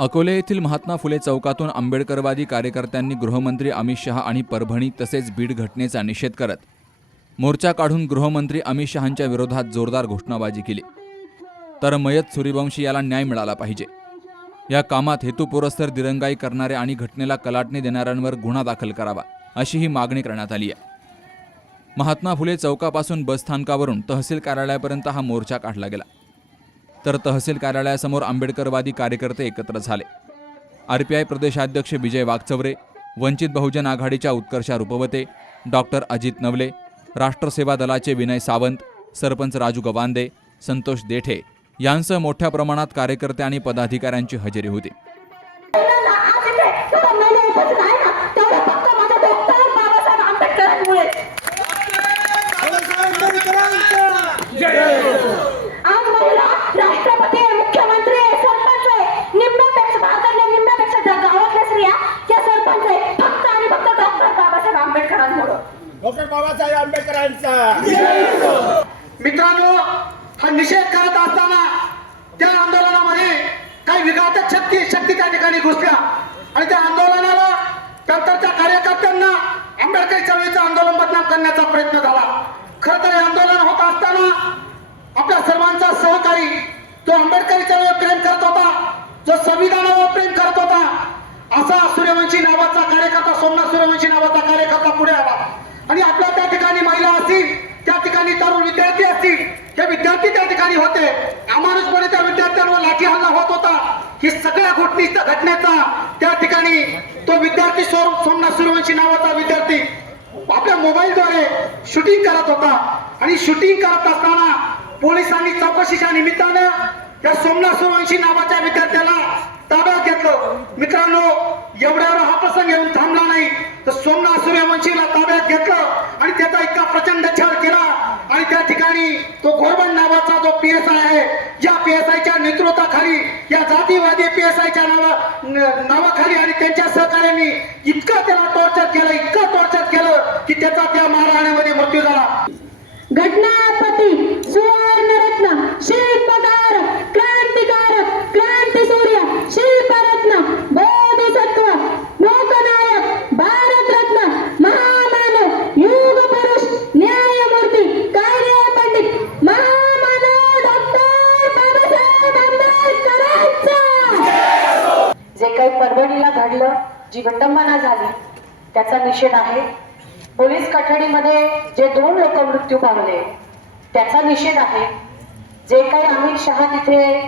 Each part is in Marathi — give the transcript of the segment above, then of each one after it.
अकोले येथील महात्मा फुले चौकातून आंबेडकरवादी कार्यकर्त्यांनी गृहमंत्री अमित शहा आणि परभणी तसेच बीड घटनेचा निषेध करत मोर्चा काढून गृहमंत्री अमित शहांच्या विरोधात जोरदार घोषणाबाजी केली. तर मयत सूर्यवंशी याला न्याय मिळाला पाहिजे. या कामात हेतुपुरस्सर दिरंगाई करणाऱ्या आणि घटनेला कलाटणी देणाऱ्यांवर गुन्हा दाखल करावा अशी ही मागणी करण्यात आली आहे. महात्मा फुले चौकापासून बसस्थानकावरून तहसील कार्यालयापर्यंत हा मोर्चा काढला गेला. तर तहसील कार्यालयासमोर आंबेडकरवादी कार्यकर्ते एकत्र झाले. आरपीआय प्रदेशाध्यक्ष विजय वागचवरे वंचित बहुजन आघाडीच्या उत्कर्षा रुपवते डॉक्टर अजित नवले राष्ट्रसेवा दलाचे विनय सावंत सरपंच राजू गवांदे संतोष देठे यांसह मोठ्या प्रमाणात कार्यकर्ते आणि पदाधिकाऱ्यांची हजेरी होती. आज मित्रांनो हा निषेध करत असताना त्या आंदोलनामध्ये काही विघातक शक्ती शक्ती त्या ठिकाणी घुसल्या. आणि त्या आंदोलनाला नंतरच्या कार्यकर्त्यांना आंबेडकर चळवळीचं आंदोलन बदनाम करण्याचा प्रयत्न झाला. खर तर आंदोलन होत असताना आपल्या सर्वांचा सहकारी जो आंबेडकरी चळवळीवर प्रेम करत होता जो संविधानावर प्रेम करत होता असा सूर्यवंशी नावाचा कार्यकर्ता सोमनाथ सूर्यवंशी नावाचा कार्यकर्ता पुढे आला. आणि आपला त्या ठिकाणी होते. अमानुषपणे त्या विद्यार्थ्यांवर लाठी हल्ला होत होता. ही सगळ्या घटनी घटनेचा त्या ठिकाणी तो विद्यार्थी सोमनाथ सूर्यवंशी नावाचा विद्यार्थी आपल्या मोबाईलद्वारे शूटिंग करत होता. आणि शूटिंग करत असताना पोलिसांनी चौकशीच्या निमित्तानं त्या सोमनाथ सूर्यवंशी नावाच्या विद्यार्थ्याला ताब्यात घेतलं. मित्रांनो एवढ्यावर हा प्रसंग येऊन थांबला नाही. तर सोमनाथ सूर्यवंशीला ताब्यात घेतलं आणि त्याचा इतका प्रचंड छळ आणि त्या ठिकाणी तो गोरबन नावाचा जो पी एस आय आहे या पी एस आयच्या नेतृत्वाखाली या जातीवादी पी एस आयच्या नावा नावाखाली आणि त्यांच्या सहकार्याने इतकं त्याला टॉर्चर केलं इतकं टॉर्चर केलं की त्याचा त्या महाराणामध्ये मृत्यू झाला. घटना घडलं जी विटंबना झाली त्याचा निषेध आहे. पोलीस कठडीमध्ये जे दोन लोक मृत्यू पावले त्याचा निषेध आहे. जे काही अमित शहा तिथे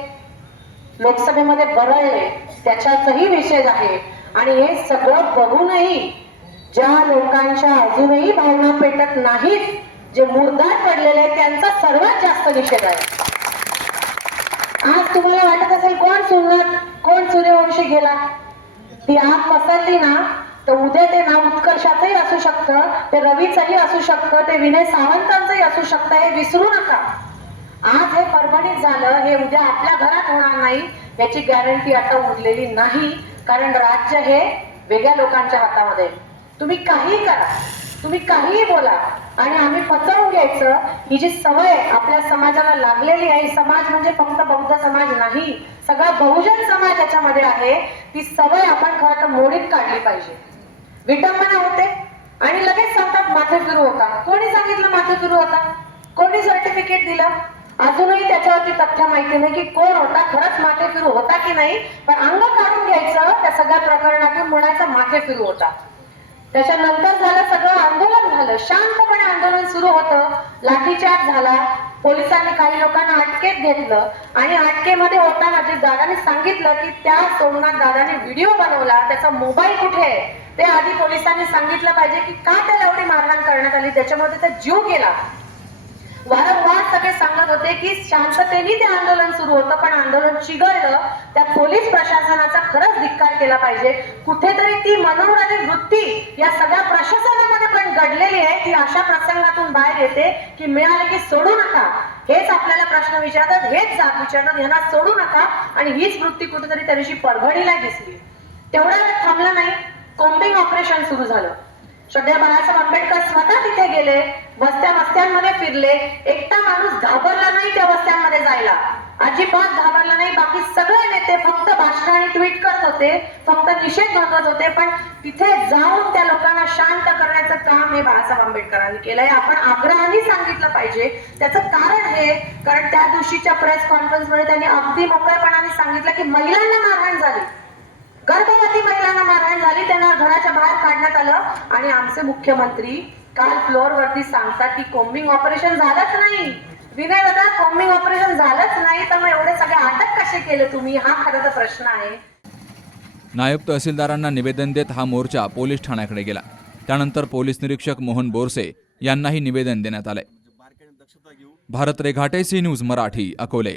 लोकसभेमध्ये बरळले त्याच्याचाही निषेध आहे. आणि हे सगळं बघूनही ज्या लोकांच्या अजूनही भावना पेटत नाहीत जे मुरदार पडलेले त्यांचा सर्वात जास्त निषेध आहे. आज तुम्हाला वाटत असेल कोण सुंदर कोण सूर्यवंशी गेला? ती आत पसरली ना तर उद्या ते नाव उत्कर्षाचंही असू शकतं ते रवीचंही असू शकतं ते विनय सावंतांचंही असू शकतं हे विसरू नका. आज हे परभणीत झालं हे उद्या आपल्या घरात होणार नाही याची गॅरंटी आता उरलेली नाही कारण राज्य हे वेगळ्या लोकांच्या हातामध्ये तुम्ही काहीही करा तुम्ही काहीही बोला आणि आम्ही पचवून घ्यायचं. ही जी सवय आपल्या समाजाला लागलेली आहे समाज म्हणजे फक्त बौद्ध समाज नाही सगळा बहुजन समाज याच्यामध्ये आहे. ती सवय आपण खरं तर मोडीत काढली पाहिजे. विटंबना होते आणि लगेच सांगतात माथे फिरू होता कोणी सांगितलं माथे फिरू होता कोणी सर्टिफिकेट दिलं? अजूनही त्याच्यावरती तथ्य माहिती नाही की कोण होता खरंच माथे फिरू होता की नाही? पण अंग काढून घ्यायचं त्या सगळ्या प्रकरणातून म्हणायचं माथे फिरू होता. त्याच्यानंतर झालं सगळं आंदोलन झालं शांत आंदोलन सुरू होतं. लाठीचार्ज झाला. पोलिसांनी काही लोकांना अटकेत घेतलं. आणि अटकेमध्ये होताना जे दादाने सांगितलं की त्या सोमनाथ दादाने व्हिडिओ बनवला. त्याचा मोबाईल कुठे आहे? ते आधी पोलिसांनी सांगितलं पाहिजे की का त्याला एवढी मारहाण करण्यात आली? त्याच्यामध्ये तर जीव गेला. वारंवार सगळे सांगत होते की शांततेने ते आंदोलन सुरू होतं पण आंदोलन चिघळलं. त्यात पोलीस प्रशासनाचा खरंच धिक्कार केला पाहिजे. कुठेतरी ती मनोरणी वृत्ती या सगळ्या प्रशासनामध्ये पण घडलेली आहे. ती अशा प्रसंगातून बाहेर येते की मिळाले की सोडू नका. हेच आपल्याला प्रश्न विचारतात. हेच जात विचारतात. यांना सोडू नका. आणि हीच वृत्ती कुठेतरी त्या दिवशी परभणीला दिसली. तेवढा वेळ थांबला नाही. कोम्बिंग ऑपरेशन सुरू झालं. श्रद्धेय बाळासाहेब आंबेडकर स्वतः तिथे गेले वस्त्या वस्त्यांमध्ये फिरले. एकटा माणूस घाबरला नाही त्या वस्त्यांमध्ये जायला. अजिबात घाबरला नाही. बाकी सगळे नेते फक्त भाषण आणि ट्विट करत होते फक्त निषेध नोंदवत होते. पण तिथे जाऊन त्या लोकांना शांत करण्याचं काम हे बाळासाहेब आंबेडकरांनी केलंय. आपण आग्रहाने सांगितलं पाहिजे. त्याचं कारण हे कारण त्या दिवशीच्या प्रेस कॉन्फरन्समध्ये त्यांनी अगदी मोकळेपणाने सांगितलं की महिलांना मारहाण झाली. गर्भवती महिलांना मारहाण झाली त्यांना घराच्या बाहेर काढण्यात आलं आणि आमचे मुख्यमंत्री काल फ्लोअर वरती सांगतात की कोम्बिंग ऑपरेशन झालंच नाही. विनय दादा कोम्बिंग ऑपरेशन झालंच नाही तर मग एवढे सगळे अटक कसे केले तुम्ही? हा खरं तर प्रश्न आहे. नायब तहसीलदारांना निवेदन देत हा मोर्चा पोलीस ठाण्याकडे गेला. त्यानंतर पोलीस निरीक्षक मोहन बोरसे यांनाही निवेदन देण्यात आले भारत रेघाटे सी न्यूज मराठी अकोले.